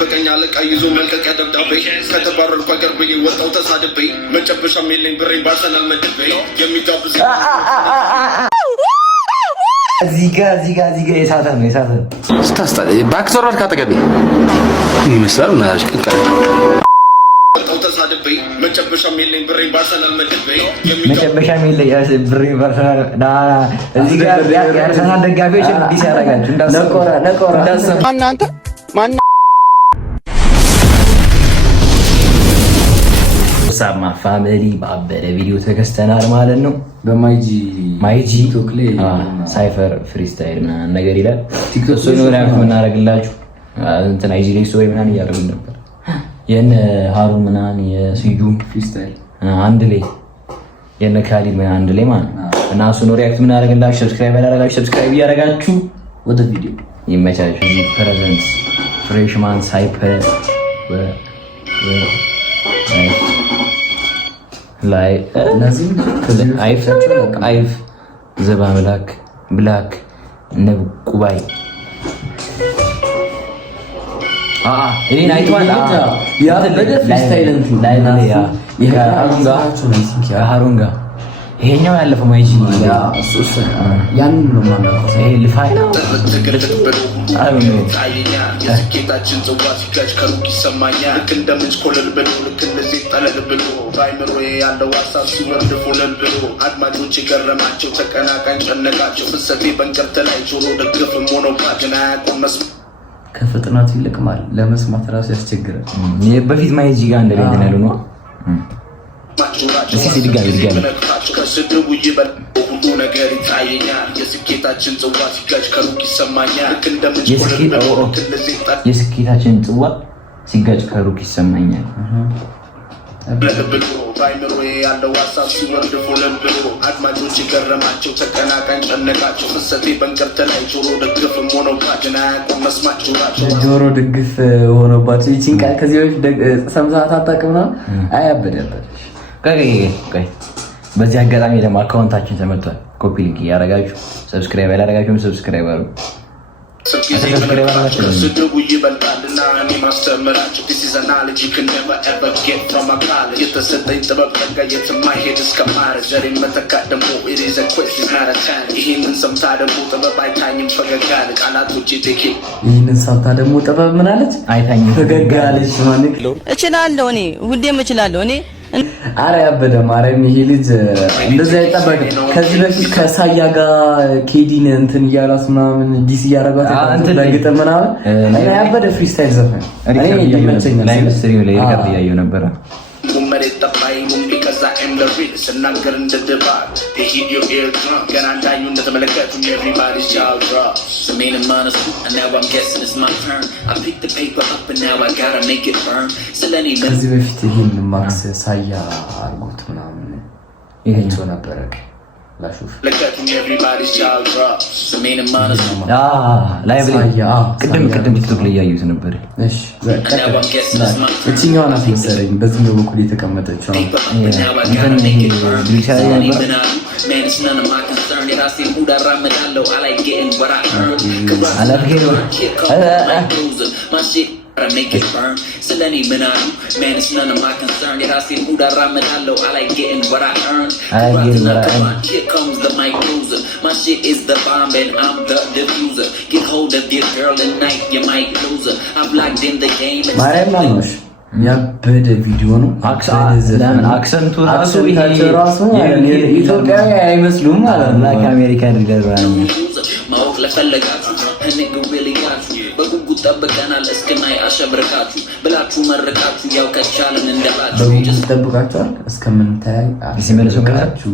ጠበቀኝ አለቃ ይዞ መልቀቂያ ደብዳቤ ከተባረርኩ አገር ብዬ ወጣው ተሳድቤ መጨበሻም የለኝ ብሬን ባርሰናል መድቤ የሚጋብዝ እዚህ ጋር የሳተ ነው ስታስታ ባክተራል ካጠገቤ ይመስላል ማለት ቀንቀል ወጣው ተሳድቤ መጨበሻም የለኝ ብሬን ባርሰናል መድቤ መጨበሻም የለኝ ብሬን ባርሰናል እዚህ ጋር የአርሰናል ደጋፊዎች እንዲህ ያደርጋችሁ ነቆራ እናንተ ማን ሳማ ፋሚሊ ባበደ ቪዲዮ ተከስተናል ማለት ነው። በማይጂ ቲክቶክ ላይ ሳይፈር ፍሪስታይል ምናምን ነገር ይላል። ቲክቶክ ነው ሪአክት የምናደርግላችሁ እንትን አይጂ ላይ ስቶሪ ምናምን እያደረግን ነበር። የነ ሃሩን ምናምን የስዩም ፍሪስታይል አንድ ላይ የነ ካሊድ ምናምን አንድ ላይ ማለት እና እሱ ነው ሪአክት የምናደርግላችሁ። ሰብስክራይብ ያደረጋችሁ ሰብስክራይብ እያደረጋችሁ ወደ ቪዲዮ ይመቻችሁ። እዚህ ፕሬዘንት ፍሬሽማን ሳይፐር ላይ አይፍ ዘባ ብላክ ነብቁባይ ይሄን አይቷል። ያ በደፍ ስታይለንት ሃሩን ጋር ይሄኛው ያለፈው ማይጂ ያን ነው ማለት ነው። ይሄ ልፋይ የስኬታችን ጽዋ ሲጋጭ ከሩቅ ይሰማኛል። ልክ እንደ ምንጭ ኮለል ብሎ ልክ እንደዚህ ጠለል ብሎ ባይምሮዬ ያለው ሀሳብ ሲወርድ ፎለል ብሎ አድማጮች የገረማቸው ተቀናቃኝ ጨነቃቸው ፍሰቴ በእንቅርት ላይ ጆሮ ደግፍም ሆኖባት ግን አያውቁም መስማት ከፍጥነቱ ይልቅ ማለት ለመስማት ራሱ ያስቸግራል። በፊት ማይጂ ጋር እንደሌለ ያሉ ነው ከስድቡ ይበል ሁሉ ነገር ይታየኛል። የስኬታችን ጽዋ ሲጋጭ ከሩቅ ይሰማኛል። ልክ እንደ ምንጭ የስኬታችን ጽዋ ሲጋጭ ከሩቅ ይሰማኛል። ብሎ ባይምሮዬ ያለው ሀሳብ ሲወርድ ፎለል ብሎ አድማጮች የገረማቸው ተቀናቃኝ ጨነቃቸው ፍሰቴ በእንቅርት ላይ ጆሮ ደግፍም ሆኖባት ግን አያውቁም መስማት ጆሮ ደግፍ ሆኖባቸው ይቺን ቃል ከዚህ በፊት ሰምተሃት አታውቅም ነው? አያበደበት በዚህ አጋጣሚ ደግሞ አካውንታችን ተመቷል። ኮፒ ሊንክ እያደረጋችሁ ሰብስክራይብ ያላደረጋችሁም ሰብስክራይብ አድርጉ። ስድቡ ይበልጣልና እኔ ማስተምራቸው የተሰጠኝ ጥበብ ጠጋ የትም አይሄድ እስከማረ ዘሬን መተካት ደግሞ ይህንን ሰምታ ደግሞ ጥበብ አይታኝም ፈገግ አለ ቃላቶች ቴኬ ይህንን ሰምታ ደግሞ ጥበብ ምን አለች አይታኝም ፈገግ አለች። እችላለሁ እኔ ሁሌም እችላለሁ እኔ አረ ያበደ ማርያም ይሄ ልጅ እንደዛ አይጠበቅ። ከዚህ በፊት ከሳያ ጋር ኬዲን እንትን እያላስ ምናምን ዲስ እያደረጋት እንትን ለግጥም ምናምን እኔ ያበደ ፍሪስታይል ዘፈን እኔ ይመቸኛል። ላይቭ ስትሪም ላይ ሪከርድ እያየሁ ነበረ። መሬት ጠባይ ሙዚቃ ኤምለሪል ስናገር እንደደባል የሂዲዮ ኤርድራም ገና እንዳዩ እንደተመለከቱ everybody's child drop ስሜን ማነሱ and now I'm guessing it's my turn I picked the paper up and now I gotta make it burn ስለኔ ከዚህ በፊት ይሄን ማክስ ሳያ አርጉት ምናምን ይሄንቶ ነበረ ላሹፍ ለከቱ everybody's child drop ስሜን ማነሱ ላይቭ ላይ ቅድም ቲክቶክ ላይ ያዩት ነበር። እሺ እቺኛው ናት መሰለኝ በዚህ ነው በኩል የተቀመጠችው Man, it's none of my concern. If I see who that ramadalo, I like getting what I earn. I love hero. My shit, I make it burn. Seleni Minadu, man, it's none of my concern. If I see who that ramadalo, I like getting what I earn. Here comes the mic loser. My shit is the bomb and I'm the diffuser. Get hold of your girl tonight, you might lose her. I'm locked in the game. ያበደ ቪዲዮ ነው። አክሰንቱ ራሱ ኢትዮጵያዊ አይመስሉም ማለት ነው። ከአሜሪካን ይደርባል። ማወቅ ለፈለጋችሁ እንግብልያችሁ በጉጉት ጠብቀናል እስከናይ አሸብርካችሁ ብላችሁ መርቃችሁ ያው ከቻለን እንደባችሁ በጉጉት ጠብቃችኋል እስከምንታይ አሸብርካችሁ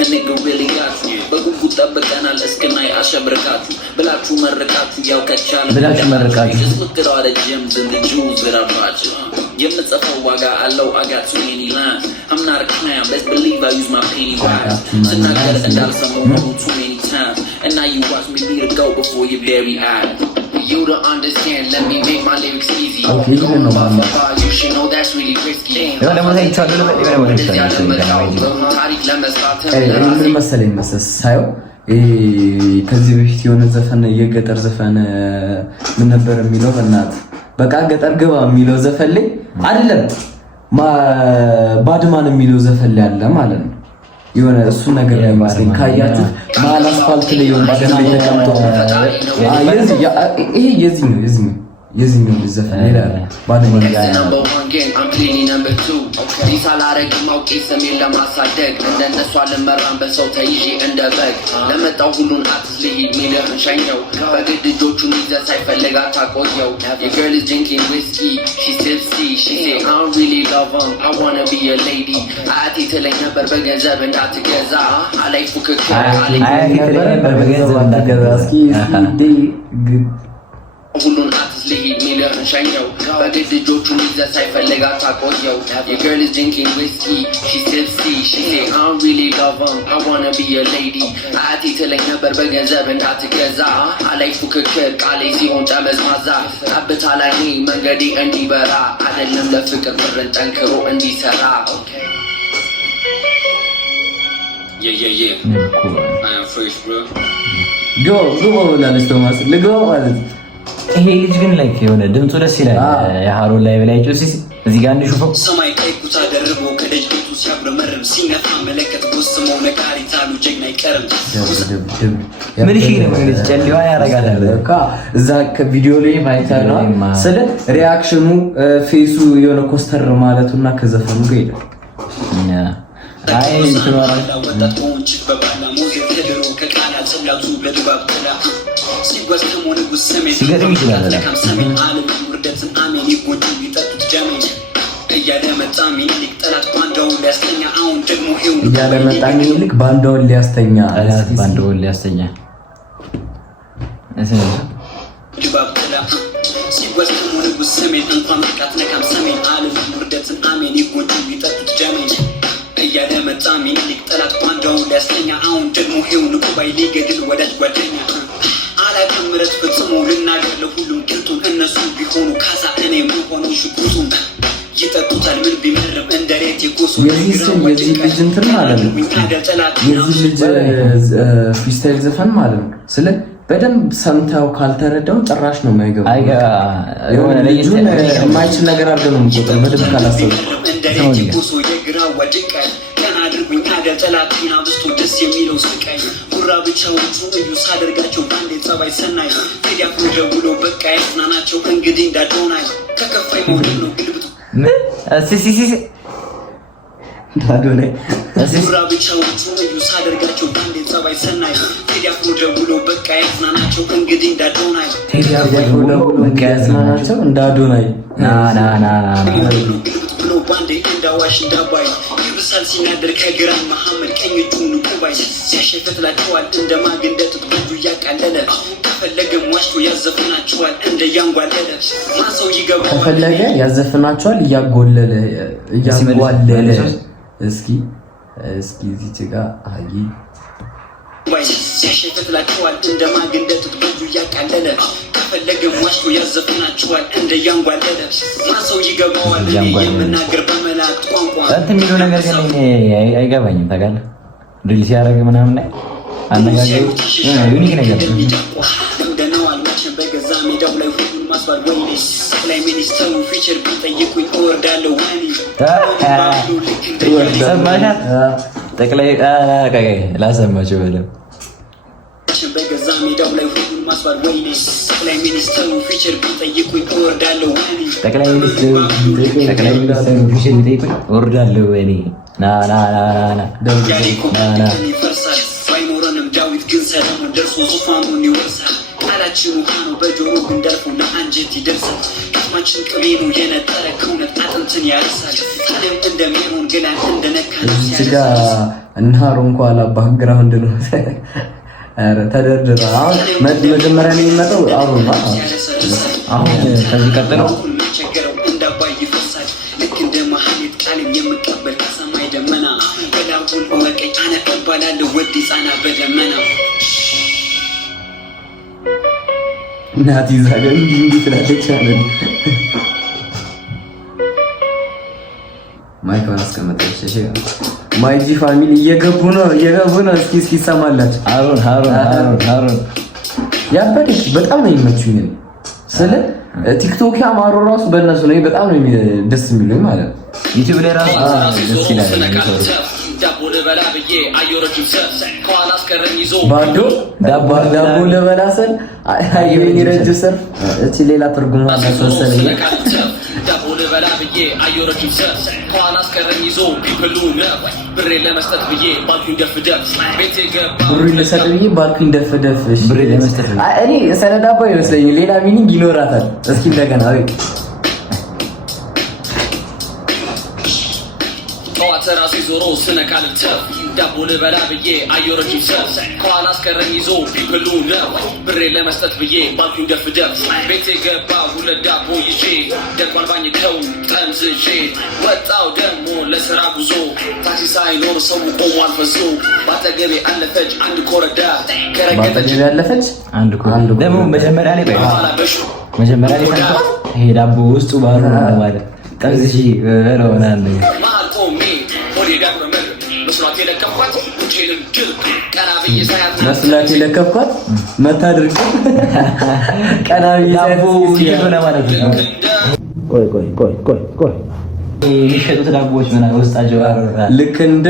እንግብልያችሁ በጉጉት ጠብቀናል እስከናይ አሸብርካችሁ ብላችሁ መርቃችሁ ያው ከቻለን ብላችሁ መርቃችሁ Look at all the gems and the jewels that I brought you. የምጽፈው ዋጋ አለው I got too many lines. I'm not a clown, let's believe I use my penny wise. ስናገር እንዳልሰማው ነው too many times. And now you watch me lead a go before your very eyes. You don't understand, let me make my lyrics easy. You should know that's really risky. ምን መሰለኝ ሳየው ከዚህ በፊት የሆነ ዘፈን የገጠር ዘፈን ምን ነበር የሚለው በእናት በቃ ገጠር ግባ የሚለው ዘፈን ላይ አይደለም ባድማን የሚለው ዘፈን ላይ አለ ማለት ነው። የሆነ እሱ ነገር ለማስለኝ ካያችሁ መሀል አስፋልት ላይ የሆነ ዘፈን ላይ ተቀምጦ ይሄ የዚህኛው ዘፈን ይላል ባድማን ሳላረግ ማውቄ ስሜን ለማሳደግ እንደነሱ አልመራም በሰው ተይዤ እንደ በግ ለመጣው ሁሉን አትስልሂድ ሚልህን ሸኘው በግድ እጆቹን ይዘህ ሳይፈልግ አታቆየው የገርል is drinking whiskey she tipsy she say I don't really love him I wanna be a lady አያቴ ትለኝ ነበር በገንዘብ እንዳትገዛ አላይ ፉክክር አያቴ ትለኝ ነበር በገንዘብ እንዳትገዛ እስኪ ሁሉን አትስልሂድ ሚልህን ሸኘው በግድ እጆቹን ይዘህ ሳይፈልግ አታቆየው የገርል is drinking whiskey she's tipsy she say I don't really love him I wanna be a lady አያቴ ትለኝ ነበር በገንዘብ እንዳትገዛ አላይ ፉክክር ቃሌ ሲሆን ጠመዝማዛ ጠብታ ላይ መንገዴ እንዲበራ አይደለም ለፍቅር ብርን ጠንክሮ እንዲሰራ I am fresh bro go ብላለች ቶማስ ልገባ ማለት ይሄ ልጅ ግን ላይክ የሆነ ድምፁ ደስ ይላል። የሃሮን ላይ በላይ ጮሲ እዚህ ጋር እንሹፈው ሰማይ ቀይ ኩታ ደርቦ ከደጅ ቤቱ ሲያብረመርም ሲነፋ መለከት ጎስሞ ነጋሪት አሉ ጀግና አይቀርም ምን እሺ ነው እንግዲህ ጨልዋ ያረጋታል በቃ እዛ ከቪዲዮ ላይ ማይታና ስለ ሪአክሽኑ ፌሱ የሆነ ኮስተር ማለቱና ከዘፈኑ ጋር ይላል አይ ተባራ ወጣቶች በባላ ሞዘ ተደሮ ከቃላት ሰላቱ በድባብ ተላ ሲጓስተሙ ንጉስ ሰሜን ለካም ሰሜን ዓለም ውርደትን አሜን ይጎዱ ይጠጡት ጀሜን እያለ መጣሚ ልክ ጠላት ባንዳውን ሊያስተኛ አሁን ደግሞ ሄው እያለ መጣሚ ልክ ባንዳውን ሊያስተኛ ድባብ ተላ ሲጓስተሙ ንጉስ ሰሜን እንኳን መቃት ለካም ሰሜን ዓለም ውርደትን አሜን ይጎዱ ይጠጡት ጀሜን እያለ መጣሚ ልክ ጠላት ባንዳውን ሊያስተኛ አሁን ደግሞ ሄው ንቁባይ ሊገድል ወዳጅ ጓደኛ አላውቅም ምረት ፈጽሞ ልናገር ለሁሉም ግልጡን እነሱ ቢሆኑ ካሳ እኔ ሆኑ ሽጉጡን ይጠጡታል ምን ቢመርም እንደ ሬት የኮሶ የዚህ ልጅ እንትን ማለት ነው የዚህ ልጅ ፍሪስታይል ዘፈን ማለት ነው ስለ በደንብ ሰምተው ካልተረዳው ጭራሽ ነው የማይገባው የሆነ ለይቶ የማይችል ነገር አድርገው ነው የምቆጥረው በደንብ ካላሰበው እንደ ሬት የኮሶ የግራዋ ጅቀል አድርጉኝ ታዲያ ጠላቴን አብስቶ ደስ የሚለው ስቃይ ጉራ ብቻዎቹ እዩ ሳደርጋቸው ባንዴ ጸባይ ሰናይ ቴዲ አፍሮ ደውሎ በቃ ያጽናናቸው እንግዲህ እንዳዶናይ ከከፋይ መውደድ ነው ግልብጡ እንዳዶናይ ጉራ ብቻዎቹ እዩ ሳደርጋቸው ባንዴ ጸባይ ሰናይ ቴዲ አፍሮ ደውሎ በቃ ያጽናናቸው እንግዲህ እንዳዶናይ ቴዲ አፍሮ ደውሎ በቃ ያጽናናቸው እንዳዶናይ ና ብሎ ባንዴ እንዳዋሽ እንዳባይ ይብሳል ሲናደር ከግራ መሐመድ ቀኝ እጁን ቁባይ ሲያሸፈትላቸዋል እንደ ማግንደት በእጁ እያቃለለ ከፈለገም ዋሽቶ ያዘፍናቸዋል እንደ ያንጓለለ ማሰው ይገባል ከፈለገ ያዘፍናቸዋል እያጓለለ እስኪ እዚህ ጋር አይ ሲያሸፈትላቸዋል እንደ ማግንደት በእጁ እያቃለለ ከፈለገም ዋሽቶ ያዘፍናቸዋል እንደ ያንጓለለ ማሰው ይገባዋል የምናገር በመላክ ቋንቋ እንትን የሚለው ነገር ግን አይገባኝም ታውቃለህ ድል ሲያደርግ ምናምን ላይ አነጋገሩ ዩኒክ ነገር ነው እንደነዋል መቼም በገዛ ሜዳው ላይ ሁሉን ማስባል ወይኔ ጠቅላይ ሚኒስትሩ ፊቸር ቢጠይቁኝ እወርዳለሁ ወይኔ ሰማሻት ጠቅላይ ላሰማቸው በደምብ በገዛ ሜዳው ላይ ሁሉን ማስባል ወይኔ ጠቅላይ ሚኒስትሩ ፊቸር ቢጠይቁኝ እወርዳለሁ ወይኔ ጠቅላይ ሚኒስትሩ ፊቸር ቢጠይቁኝ እወርዳለሁ ወይኔ ና ይፈርሳል ባይኖረንም ዳዊት ግን ሰለሞን ደርሶ ዙፋኑን ይወርሳል ቃላችን ውሃ ነው በጆሮ ግን ደርፎ ለአንጀት ይደርሳል ቅስማችን ቅቤ ነው የነጠረ ከእውነት አጥንትን ያርሳል ታዲያም እንደሚሆን ገላን እንደነካ እዚጋ እናሩ እንኳን ባክግራውንድ ነው ተደርድራ አሁን መጀመሪያ ላይ የሚመጣው አሁን ከዚህ ቀጥሎ የሚቸገረው እንዳባይ ይፈሳል ልክ እንደ ማህሌት ቃልም የምቀበል ከሰማይ ደመና በላቡን እወቀኝ አነ እባላለሁ ወዲ ጻና በደመና እናት ይዛገ እንዲህ ትላለች አለ ማይክሮን አስቀመጠች እሺ ማይጂ ፋሚሊ እየገቡ ነው እስኪ ይሰማላችሁ ሃሮን ያበደች በጣም ነው የሚመቹኝ ስለ ቲክቶክ ያማሩ ራሱ በእነሱ ላይ በጣም ነው ደስ የሚሉኝ ማለት ነው። ዩቲዩብ ላይ ራሱ ደስ ይላል። ባዶ ዳቦ ልበላ ስል አየሁኝ ረጅም ሰር እቺ ሌላ ትርጉም አላት መሰለኝ። ዳቦ ልበላ ብዬ አየረጅም ሰር ከኋላ አስቀረኝ ይዞ ፒፕሉ ብሬ ለመስጠት ብዬ ባልኩኝ ደፍደፍ ቤቴ ገባ ብሬ ለሰጥ ብዬ ባልኩኝ ደፍደፍ ብሬ ለመስጠት እኔ ስለ ዳቦ አይመስለኝም ሌላ ሚኒንግ ይኖራታል። እስኪ እንደገና አይ ራሴ ዞሮ ስነካልተ ዳቦ ልበላ ብዬ አየረጅም ሰር ከኋላ አስቀረኝ ይዞ ፒፕሉ ብሬ ለመስጠት ብዬ ባልኩኝ ደፍደፍ ቤቴ ገባ ሁለት ዳቦ ይዤ ደጓል ባኝከው ጠምዝዤ ወጣው ደግሞ ለስራ ጉዞ ታክሲ ሳይኖር ሰው ቆሟል ፈዞ ባጠገቤ አለፈች አንድ ኮረዳ ባጠገቤ አለፈች አንድ ኮረዳ ደግሞ መጀመሪያ ላይ ይሄ ዳቦ ውስጡ ባሩ ማለት ጠምዝዤ ረውናል መስላት የለከፍኳት መታድርግ ቀናቢ ዳቦ ይሆነ ማለት ነው። ቆይ የሚሸጡት ዳቦዎች ምናምን ውስጣቸው ልክ እንደ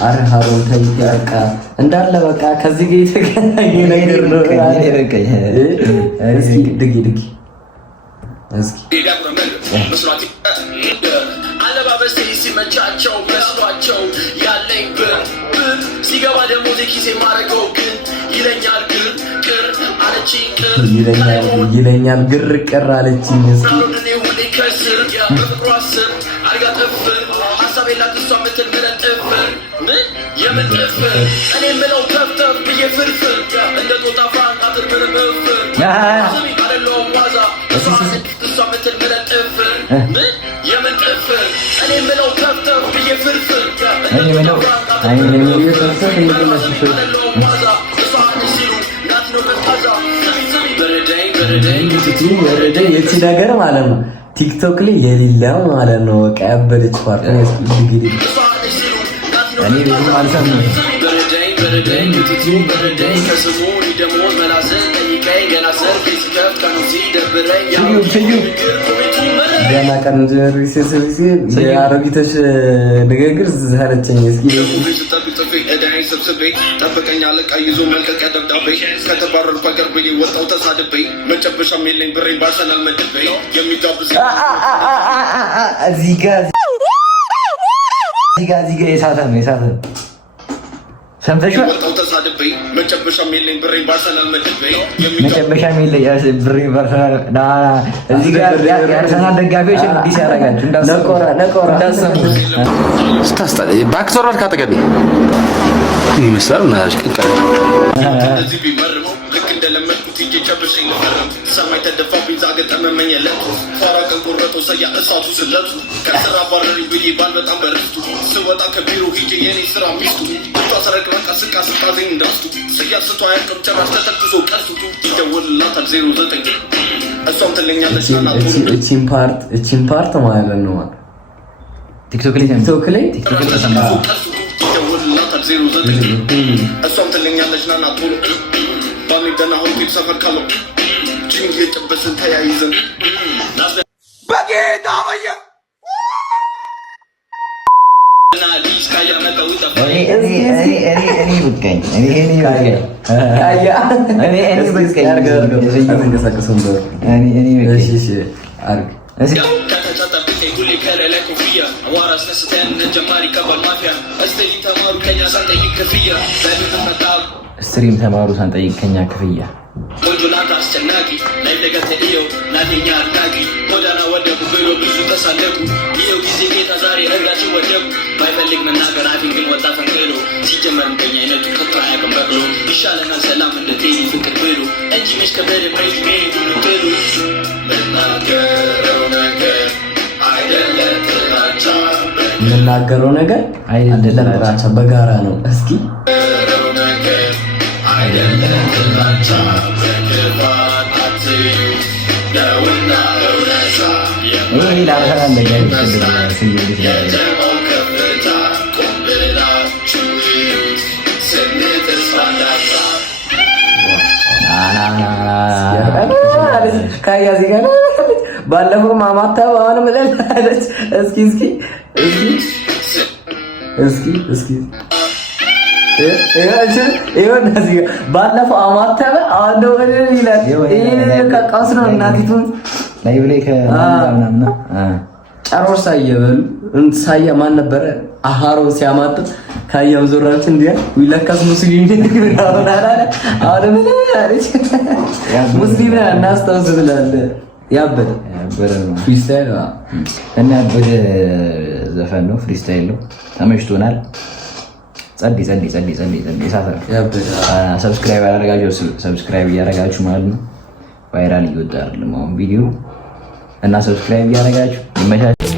አረ ሃሮን ተይቀቃ እንዳለ በቃ ከዚህ ጋር የተገናኘ ነገር ነው። እስኪ ድጊ እስኪ አለባበሴ ሲመቻቸው መስሏቸው ያለኝ ብር ሲገባ ደግሞ ኪሴ ማረገው ግን ይለኛል ግር አለችኝ ይለኛል ግር ቅር አለችኝ። እስኪ ሁሌ ከስር በፍቅሯ ስር አልጋ ጥፍር ሀሳብ የላት እሷ ምትል ምለጥፍ ምን የምጥፍር እኔ ምለው ተፍተፍ ብዬ ፍርፍር እንደ ጦጣ ፍራንክ አጥር ምርምፍር አለለውም ዋዛ እሷ ምትል ምለጥፍር ምን የምጥፍር እኔ ምለው ተፍተፍ ብዬ ፍርፍር እንደ ጦጣ ፍራንክ አጥር ምርምፍር አለለውም ዋዛ እሷ ሲሉ ናት ነው ቀዝቃዛ በረደኝ የቺ ነገር ማለት ነው ቲክቶክ ላይ የሌለ ማለት ነው። በቃ ያበደች ፓርት ነው። እኔ ብዙ አልሰማሁም። ገና ቀን የአሮጊቶች ንግግር ሰለቸኝ። እስኪ ጠብቀኝ አለቃ ይዞ መልቀቂያ ደብዳቤ ከተባረሩ በቅርብ ወጣው ተሳድቤ መጨበሻም የለኝ ብሬን ባሰናል መድቤ የሚጋብዝ እዚህ ጋር የሳተ ነው ሰምተሽው ወጣው ተሳድቤ መጨበሻም የለኝ ብሬን ባሰናል መድቤ መጨበሻም የለኝ ብሬን ባሰናል እዚህ ጋር የአርሰናል ደጋፊዎች እንዲህ ሲያደርጋችሁ ነቆራ እንዳሰሙ ስታስጠላ ባክቶራል ካጠገቤ ይመስላል ናሽ ቀቀለ እዚህ ቢመርመው ልክ እንደለመድኩት ይዤ ጨብሼኝ ልፈርም ሰማይ ተደፋብኝ ዛገጠ መመኘለት ፋራ ቀን ቆረጦ ሰያ እሳቱ ስለብሱ ከስራ ባረሪ ብዬ ባል በጣም በርስቱ ስወጣ ከቢሮ ሂጄ የኔ ስራ ሚስቱ ብቻ ሰረቅራቃ ስቃ ስቃዘኝ እንዳስቱ ስያስቷ ያቅም ጨራሽ ተተክሶ ቀርሱቱ ይደውልላታል 09 እሷም ትለኛለች ናናቱ እቺን ፓርት ማለት ነው ቲክቶክ ላይ ተሰማው ይደውልላታል 09 እሷም ትለኛለች ናናቱ ባሚደና ሆቴል ሰፈር ካለው ቺንግ የጨበስን ተያይዘን በጌታ ወየ ስትሪም ተማሩ ሳንጠይቅ ከኛ ክፍያ ወንጆናት አስጨናቂ ላይ ለገተልየው ናተኛ አድናቂ ጎዳና ወደቁ ብሎ ብዙ ተሳለቁ ይኸው ጊዜ ጌታ ዛሬ እርጋችን ወደቁ ባይፈልግ መናገር አፊን ግን ወጣ ፈንቅሎ ሲጀመርም ከኛ አይነቱ ከቶ አያውቅም በቅሎ ይሻለናል ሰላም እንደ ቴኒ ፍቅር ብሎ እንጂ መች ከበደ መሬት ሜሄዱ ልትሉ ምናገረው ነገር አይደለም ጥላቻ የምናገረው ነገር አይደለም ጥላቻ በጋራ ነው። እስኪ አይደለም ጥላቻ በክፋት አትዩ ነውና እውነት ይሄ ላርሰናል ደጋፊ ስንት ባለፈው ማማታ አሁንም ለለች እስኪ ባለፈው አማተበ አሁን ወደ ይላል ይሄ ከቃስ ነው እናቲቱን ላይ ብላይ ከማናምና ጨሮሳ እየበሉ እንሳያ ማን ነበረ አሃሮን ሲያማጥጥ ካያው ዞራች እንዴ ይለካስ ሙስሊም ነው አሁን ምን አለች ሙስሊም ነው እናስታውስ ብላለ ያበደ ፍሪስታይል እና ያበደ ዘፈን ነው ፍሪስታይል ነው ተመችቶናል ጸዲ ሳፈር ያበደ ሰብስክራይብ ያደረጋችሁ ሰብስክራይብ እያደረጋችሁ ማለት ነው ቫይራል ይወጣል አሁን ቪዲዮ እና ሰብስክራይብ እያደረጋችሁ ይመቻችሁ